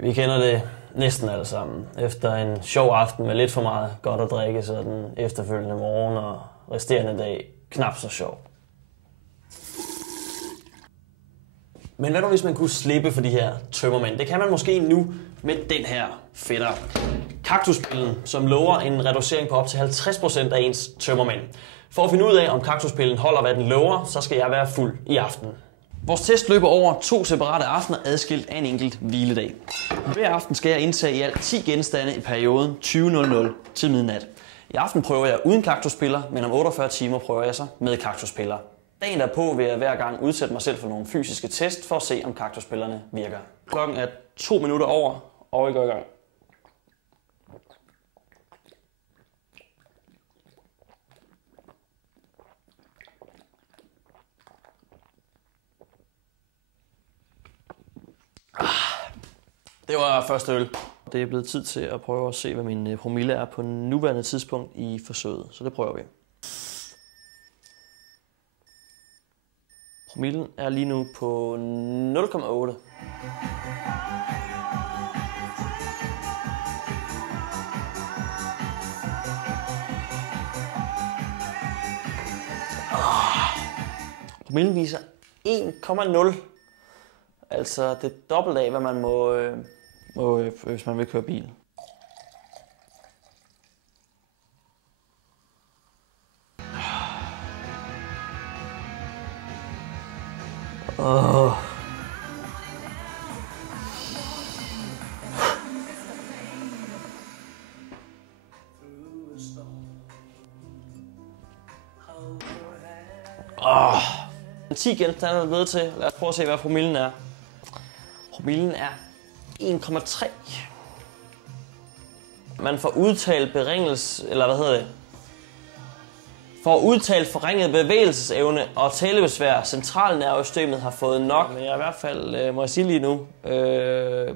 Vi kender det næsten alle sammen. Efter en sjov aften med lidt for meget godt at drikke, så er den efterfølgende morgen og resterende dag knap så sjov. Men hvad nu hvis man kunne slippe for de her tømmermænd? Det kan man måske nu med den her fætter. Kaktuspillen, som lover en reducering på op til 50% af ens tømmermænd. For at finde ud af, om kaktuspillen holder, hvad den lover, så skal jeg være fuld i aften. Vores test løber over 2 separate aftener adskilt af en enkelt hviledag. Hver aften skal jeg indtage i alt 10 genstande i perioden 20.00 til midnat. I aften prøver jeg uden kaktuspiller, men om 48 timer prøver jeg så med kaktuspiller. Dagen derpå vil jeg hver gang udsætte mig selv for nogle fysiske test for at se, om kaktuspillerne virker. Klokken er 2 minutter over, og vi går i gang. Det var første øl. Det er blevet tid til at prøve at se, hvad min promille er på nuværende tidspunkt i forsøget. Så det prøver vi. Promillen er lige nu på 0,8. Promillen viser 1,0. Altså det dobbelt af, hvad man må, hvis man vil køre bil. En 10 genstande er blevet til. Lad os prøve at se, hvad promillen er. Promillen er 1,3. Man får udtalt forringet bevægelsesevne og talebesvær. Centralnervesystemet har fået nok. Men jeg er i hvert fald, må jeg sige lige nu,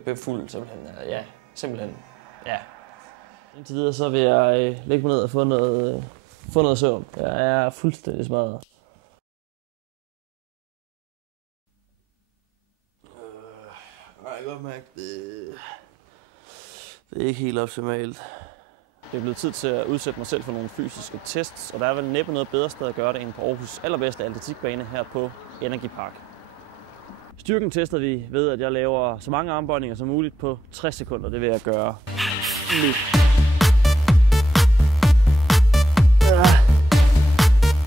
befuld simpelthen. Ja, simpelthen. Ja. Indtil videre så vil jeg lægge mig ned og få noget søvn. Jeg er fuldstændig smadret. Jeg kan godt mærke, det er ikke helt optimalt. Det er blevet tid til at udsætte mig selv for nogle fysiske tests, og der er vel næppe noget bedre sted at gøre det end på Aarhus allerbedste atletikbane her på Energy Park. Styrken tester vi ved, at jeg laver så mange armbøjninger som muligt på 60 sekunder. Det vil jeg gøre nu.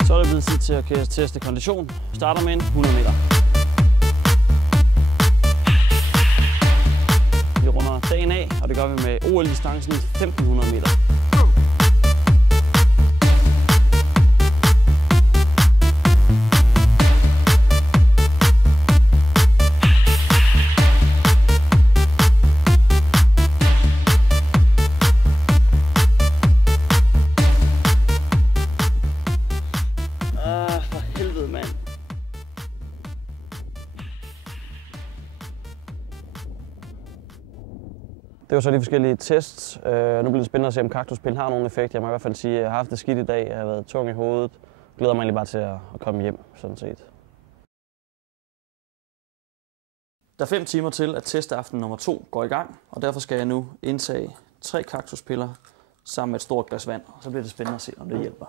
Så er det blevet tid til at teste kondition. Vi starter med en 100 meter. Vi runder dagen af, og det gør vi med OL-distancen 1500 meter. For helvede, mand. Det var så de forskellige tests. Nu bliver det spændende at se, om kaktuspillen har nogen effekt. Jeg må i hvert fald sige, at jeg har haft det skidt i dag. Jeg har været tung i hovedet. Jeg glæder mig egentlig bare til at komme hjem, sådan set. Der er 5 timer til, at testaften nummer 2 går i gang. Og derfor skal jeg nu indtage 3 kaktuspiller sammen med et stort glas vand. Og så bliver det spændende at se, om det hjælper.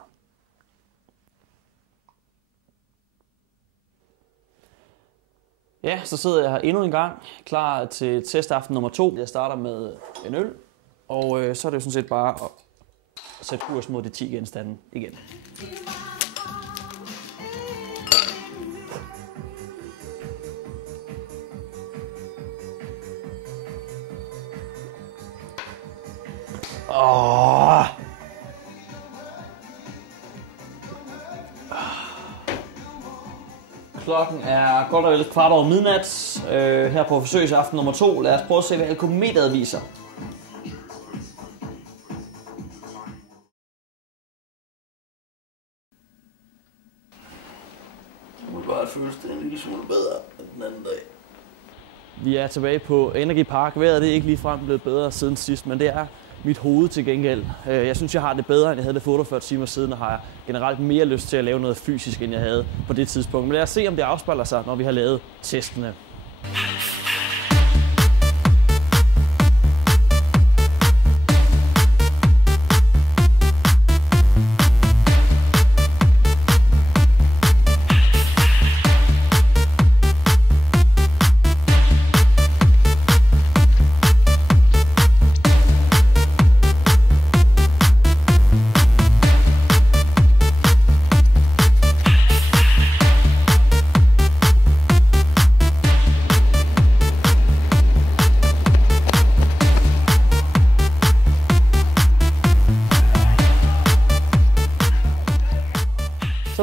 Ja, så sidder jeg her endnu en gang, klar til testaften nummer 2. Jeg starter med en øl, og så er det jo sådan set bare at sætte kurs mod de 10 genstande igen. Klokken er godt og vel 1:15 her på forsøgsaften nummer 2. Lad os prøve at se, hvad alkometeret viser. Det må bare føles det en lille smule bedre den anden dag. Vi er tilbage på Energy Park. Vejret er ikke ligefrem blevet bedre siden sidst, men det er mit hoved til gengæld. Jeg synes, jeg har det bedre, end jeg havde det for 48 timer siden, og har generelt mere lyst til at lave noget fysisk, end jeg havde på det tidspunkt. Men lad os se, om det afspejler sig, når vi har lavet testene.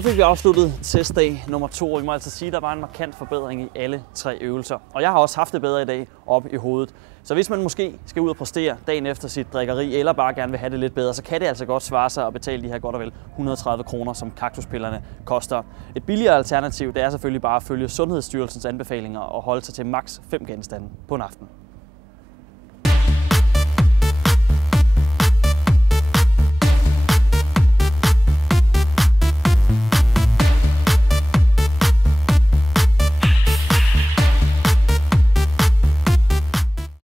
fik vi afsluttet testdag nummer 2, og I må altså sige, at der var en markant forbedring i alle 3 øvelser. Og jeg har også haft det bedre i dag op i hovedet. Så hvis man måske skal ud og præstere dagen efter sit drikkeri, eller bare gerne vil have det lidt bedre, så kan det altså godt svare sig at betale de her godt og vel 130 kroner, som kaktuspillerne koster. Et billigere alternativ, det er selvfølgelig bare at følge Sundhedsstyrelsens anbefalinger og holde sig til maks 5 genstande på en aften.